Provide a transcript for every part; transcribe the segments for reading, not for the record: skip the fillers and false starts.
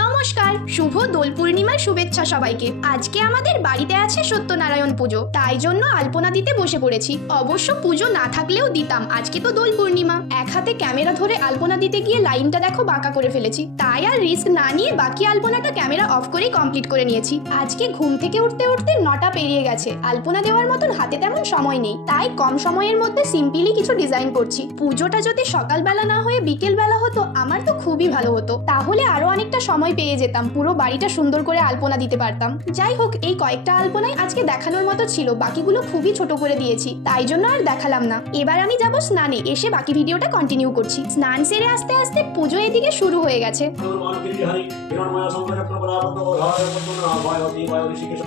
নমস্কার, শুভ দোল পূর্ণিমার শুভেচ্ছা সবাইকে। আজকে আমাদের বাড়িতে আছে সত্যনারায়ণ পুজো, তাই জন্য আলপনা দিতে বসে পড়েছি। অবশ্য পুজো না থাকলেও দিতাম, আজকে তো দোল পূর্ণিমা। এক হাতে ক্যামেরা ধরে আলপনা দিতে গিয়ে লাইনটা দেখো বাঁকা করে ফেলেছি, তাই আর রিস্ক না নিয়ে বাকি আলপনাটা ক্যামেরা অফ করেই কমপ্লিট করে নিয়েছি। আজকে ঘুম থেকে উঠতে উঠতে 9টা পেরিয়ে গেছে। আলপনা দেওয়ার মতন হাতে তেমন সময় নেই, তাই কম সময়ের মধ্যে সিম্পলি কিছু ডিজাইন করছি। পুজোটা যদি সকালবেলা না হয়ে বিকেল বেলা হতো আমার তো খুবই ভালো হতো, তাহলে আরো অনেকটা সময় পেয়ে যেতাম, পুরো বাড়িটা সুন্দর করে আলপনা দিতে পারতাম। যাই হোক, এই কয়েকটা আলপনাই আজকে দেখানোর মতো ছিল, বাকিগুলো খুবই ছোট করে দিয়েছি, তাই জন্য আর দেখালাম না। এবার আমি যাব স্নানে, এসে বাকি ভিডিওটা কন্টিনিউ করছি। স্নান সেরে আস্তে আস্তে পুজো এদিকে শুরু হয়ে গেছে।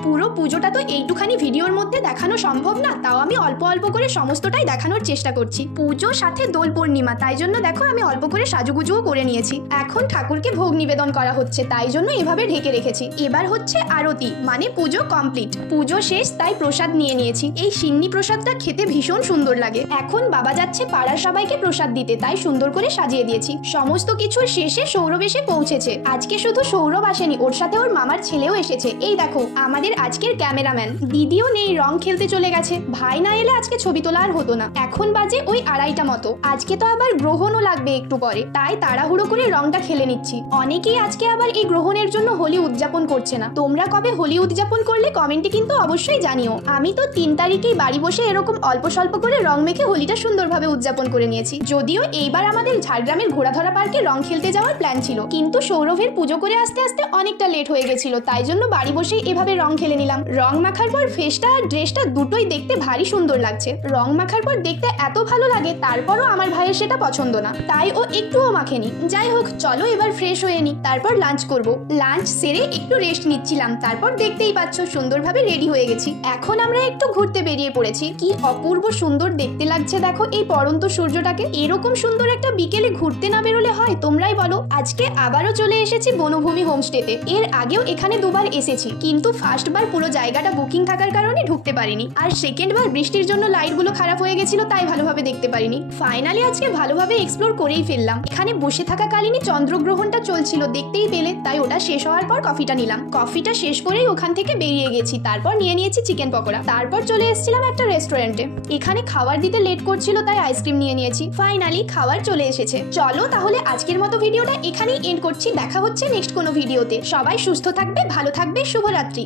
পুরো পুজোটা তো এইটুখানি ভিডিওর মধ্যে দেখানো সম্ভব না, তাও আমি অল্প অল্প করে সমস্তটাই দেখানোর চেষ্টা করছি। পুজো সাথে দোল পূর্ণিমা, তাই জন্য দেখো আমি অল্প করে সাজুগুজুও করে নিয়েছি। এখন ঠাকুরকে ভোগ নিবেদন করা হচ্ছে, তাই জন্য এভাবে ঢেকে রেখেছি। এবার হচ্ছে আরতি, মানে পুজো কমপ্লিট। পুজো শেষ, তাই প্রসাদ নিয়ে নিয়েছি। এই সিন্নি প্রসাদটা খেতে ভীষণ সুন্দর লাগে। এখন বাবা যাচ্ছে পাড়ার সবাইকে প্রসাদ দিতে, তাই সুন্দর করে সাজিয়ে দিয়েছি। সমস্ত কিছুর শেষে সৌরভ এসে পৌঁছেছে। আজকে শুধু সৌরভ আসেনি, ওর সাথে ওর মামার ছেলেও এসেছে। এই দেখো আমাদের আজকের ক্যামেরাম্যান। দিদিও নেই, রং খেলতে চলে গেছে। ভাই না এলে আজকে ছবি তোলা আর হতো না। এখন বাজে ওই 2:30টা মতো। আজকে তো আবার গ্রহণও লাগবে একটু পরে, তাই তাড়াহুড়ো করে রংটা খেলে নিচ্ছি। অনেকেই আজকে আবার এই গ্রহণের জন্য হোলি উদযাপন করছে না। তোমরা কবে হোলি উদযাপন করলে কমেন্টে কিন্তু অবশ্যই জানিও। আমি তো 3 তারিখেই বাড়ি বসে এরকম অল্প স্বল্প করে রং মেখে হোলিটা সুন্দরভাবে উদযাপন করে নিয়েছি। যদিও এইবার আমাদের ঝাড়গ্রামের ঘোড়াধরা পার্কে রং খেলতে যাওয়ার প্ল্যান ছিল, কিন্তু সৌরভের পুজো করে আসতে আসতে অনেকটা লেট হয়ে গেছিল, তাই জন্য বাড়ি বসেই এভাবে রং খেলে নিলাম। রং মাখার পর ফেসটা আর ড্রেসটা দুটোই দেখতে ভারী সুন্দর লাগছে। রং মাখার পর দেখতে এত ভালো লাগে, তারপরও আমার ভাইয়ের সেটা পছন্দ না, তাই ও একটুও মাখেনি। যাই হোক, চলো এবার ফ্রেশ হয়ে নি, তারপর লাঞ্চ করব। লাঞ্চ সেরে একটু রেস্ট নিচ্ছিলাম, তারপর দেখতেই পাচ্ছ সুন্দরভাবে রেডি হয়ে গেছি। এখন আমরা একটু ঘুরতে বেরিয়ে পড়েছি। কি অপূর্ব সুন্দর দেখতে লাগছে দেখো এই পড়ন্ত সূর্যটাকে। এরকম সুন্দর একটা বিকেলে ঘুরতে না বেরোলে হয়, তোমরাই বলো। আজকে আবারও চলে এসেছি বনভূমি হোমস্টেতে। এর আগেও এখানে 2বার এসেছি, কিন্তু ফার্স্টবার পুরো জায়গাটা বুকিং থাকার কারণে ঢুকতে পারিনি, আর সেকেন্ডবার বৃষ্টির জন্য লাইটগুলো খারাপ হয়ে গেছিল, তাই ভালোভাবে দেখতে পারিনি। ফাইনালি আজকে ভালোভাবে এক্সপ্লোর করেই ফেললাম। এখানে বসে থাকাকালীনই চন্দ্রগ্রহণটা চলছিল, দেখতেই পেলে, তাই ওটা শেষ হওয়ার পর কফিটা নিলাম। কফিটা শেষ করেই ওখান থেকে বেরিয়ে গেছি। তারপর নিয়ে নিয়েছি চিকেন পকোড়া। তারপর চলে এসেছিলাম একটা রেস্টুরেন্টে। এখানে খাবার দিতে লেট করছিল, তাই আইসক্রিম নিয়ে নিয়েছি। ফাইনালি খাবার চলে এসেছে। চলো তাহলে আজকের মতো ভিডিওটা এখানেই এন্ড করছি। দেখা হচ্ছে নেক্সট কোনো ভিডিওতে। সবাই সুস্থ থাকবে, ভালো থাকবে, শুভরাত্রি।